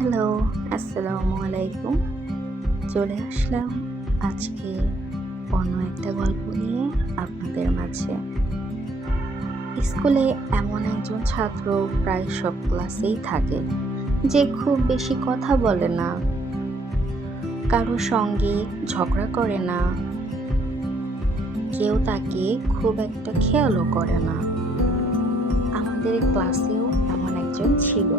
Hello, আসসালামু আলাইকুম। চলে আসলাম আজকে অন্য একটা গল্প নিয়ে আপনাদের মাঝে। স্কুলে এমন একজন ছাত্র প্রায় সব ক্লাসেই থাকে যে খুব বেশি কথা বলে না, কারো সঙ্গে ঝগড়া করে না, কেউ তাকে খুব একটা খেয়ালও করে না। আমাদের ক্লাসেও এমন একজন ছিল।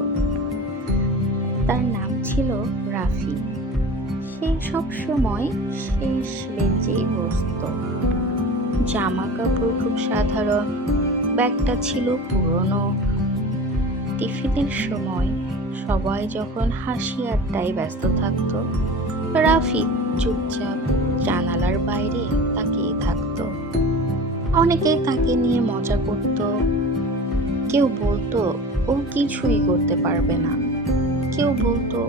তার নাম ছিল রাফি। সে সবসময় শেষ বেঞ্চেই বসত। জামা কাপড় খুব সাধারণ, ব্যাগটা ছিল পুরনো। টিফিনের সময় সবাই যখন হাসি আড্ডায় ব্যস্ত থাকত, রাফি চুপচাপ জানালার বাইরে তাকিয়ে থাকত। অনেকেই তাকে নিয়ে মজা করত। কেউ বলতো ও কিছুই করতে পারবে না, কেউ বলতো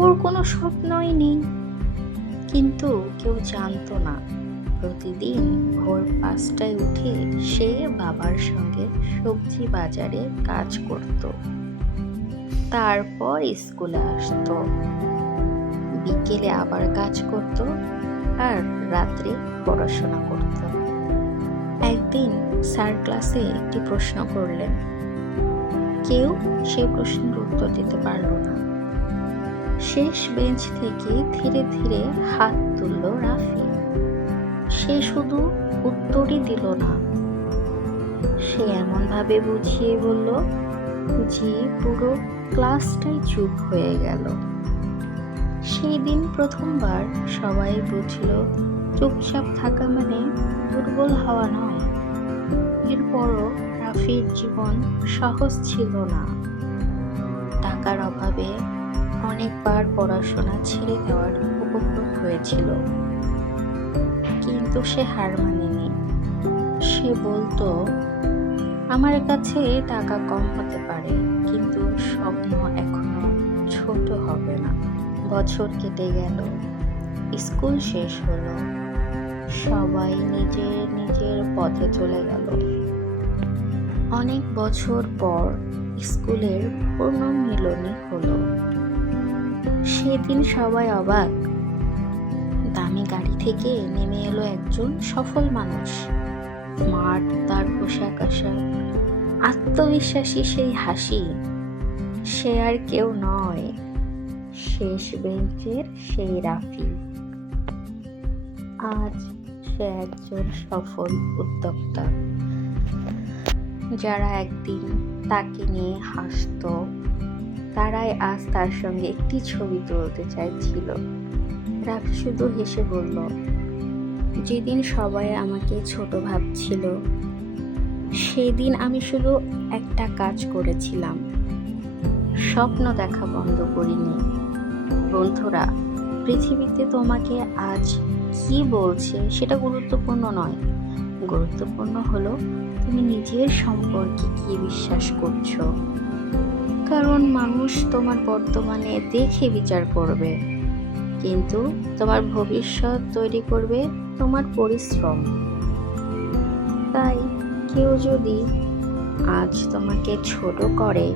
ওর কোনো স্বপ্নই নেই। কিন্তু কেউ জানতো না প্রতিদিন ভোর 5টায় উঠে সে বাবার সঙ্গে সবজি বাজারে কাজ করত, তারপর স্কুলে আসতো, বিকেলে আবার কাজ করত, আর রাত্রে পড়াশোনা করত। একদিন স্যার ক্লাসে একটি প্রশ্ন করলেন। কেউ সেই প্রশ্নের উত্তর দিতে পারল না। শেষ বেঞ্চ থেকে ধীরে ধীরে হাত তুলল রাফি। সে শুধু উত্তরই দিল না, সে এমন ভাবে বুঝিয়ে বলল যে পুরো ক্লাসটাই চুপ হয়ে গেল। সেই দিন প্রথমবার সবাই বুঝল চুপচাপ থাকা মানে দুর্বল হওয়া নয়। এরপরও রাফির জীবন সহজ ছিল না। টাকার অভাবে অনেকবার পড়াশোনা ছেড়ে দেওয়ার উপক্রম হয়েছিল, কিন্তু সে হার মানেনি। সে বলতো, আমার কাছে টাকা কম হতে পারে, কিন্তু স্বপ্ন এখনো ছোট হবে না। বছর কেটে গেল, স্কুল শেষ হলো, সবাই নিজের নিজের পথে চলে গেল। অনেক বছর পর স্কুলের পুনর্মিলনী হলো। সেদিন সবাই অবাক। দামি গাড়ি থেকে নেমে এলো একজন সফল মানুষ। স্মার্ট তার পোশাক আশাক, আত্মবিশ্বাসী সেই হাসি। সে আর কেউ নয়, শেষ বেঞ্চের সেই রাফি। আজ সে একজন সফল উদ্যোক্তা। যারা একদিন তাকে নিয়ে হাসতো, তারাই আজ তার সঙ্গে একটি ছবি তুলতে চাইছিল। রাফি শুধু হেসে বলল, যেদিন সবাই আমাকে ছোট ভাবছিল, সেদিন আমি শুধু একটা কাজ করেছিলাম, স্বপ্ন দেখা বন্ধ করিনি। বন্ধুরা, পৃথিবীতে তোমাকে আজ কি বলছে সেটা গুরুত্বপূর্ণ নয়। গুরুত্বপূর্ণ হলো তুমি নিজের সম্পর্কে কি বিশ্বাস করছো। কারণ মানুষ তোমার বর্তমানে দেখে বিচার করবে, কিন্তু তোমার ভবিষ্যৎ তৈরি করবে তোমার পরিশ্রম। তাই কেউ যদি আজ তোমাকে ছোট করে,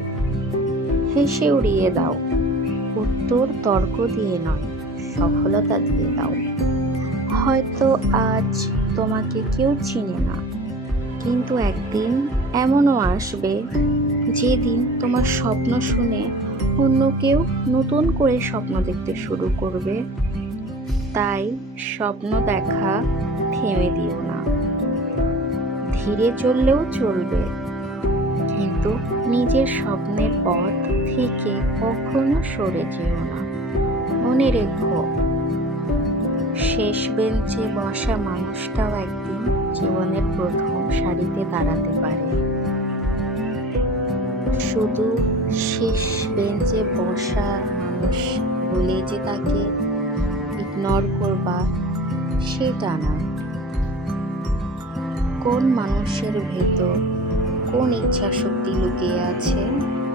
হেসে উড়িয়ে দাও। উত্তর তর্ক দিয়ে নয়, সফলতা দিয়ে দাও। হয়তো আজ তোমাকে কেউ চিনে না, কিন্তু একদিন এমনও আসবে যেদিন তোমার স্বপ্ন শুনে অন্য কেউ নতুন করে স্বপ্ন দেখতে শুরু করবে। তাই স্বপ্ন দেখা থেমে দিও না। ধীরে চললেও চলবে, কিন্তু নিজের স্বপ্নের পথ থেকে কখনো সরে যেও না। মনে রেখো, শেষ বেঞ্চে বসা মানুষটাও একদিন জীবনের প্রথম সারিতে দাঁড়াতে পারে। শুধু শেষ বেঞ্চে বসা মানুষ বলে যে তাকে ইগনোর করবা সেটা না। কোন মানুষের ভেতর কোন ইচ্ছা শক্তি লুকিয়ে আছে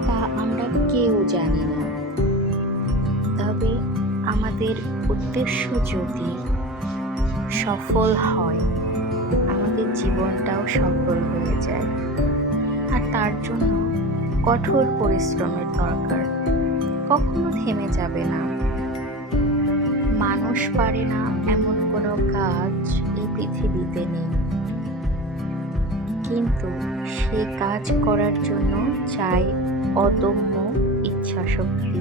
তা আমরা কেউ জানি না। তবে আমাদের উদ্দেশ্য যদি সফল হয়, আমাদের জীবনটাও সফল হয়ে যায়। আর তার জন্য কঠোর পরিশ্রমের দরকার। কখনো থেমে যাবে না। মানুষ পারে না এমন কোনো কাজ এই পৃথিবীতে নেই, কিন্তু সে কাজ করার জন্য চাই অদম্য ইচ্ছাশক্তি।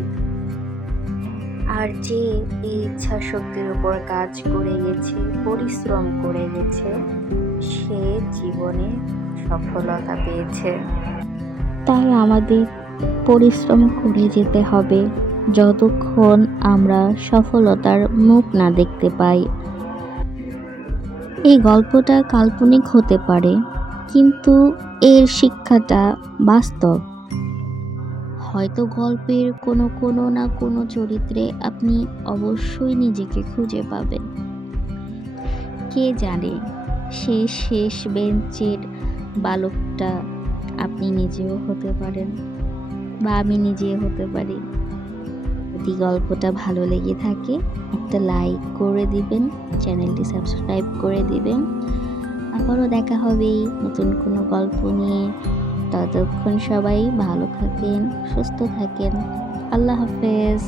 আর যে এই ইচ্ছা শক্তির উপর কাজ করে গেছে, পরিশ্রম করে গেছে, সে জীবনে সফলতা পেয়েছে। তাই আমাদের পরিশ্রম করে যেতে হবে যতক্ষণ আমরা সফলতার মুখ না দেখতে পাই। এই গল্পটা কাল্পনিক হতে পারে, কিন্তু এর শিক্ষাটা বাস্তব। হয়তো গল্পের কোনো না কোনো চরিত্রে আপনি অবশ্যই নিজেকে খুঁজে পাবেন। কে জানে, সে শেষ বেঞ্চের বালকটা আপনি নিজেও হতে পারেন, বা আমি নিজেও হতে পারি। যদি গল্পটা ভালো লেগে থাকে একটা লাইক করে দিবেন, চ্যানেলটি সাবস্ক্রাইব করে দিবেন। আবারও দেখা হবে নতুন কোনো গল্প নিয়ে। ততক্ষণ সবাই ভালো থাকেন, সুস্থ থাকেন। আল্লাহ হাফেজ।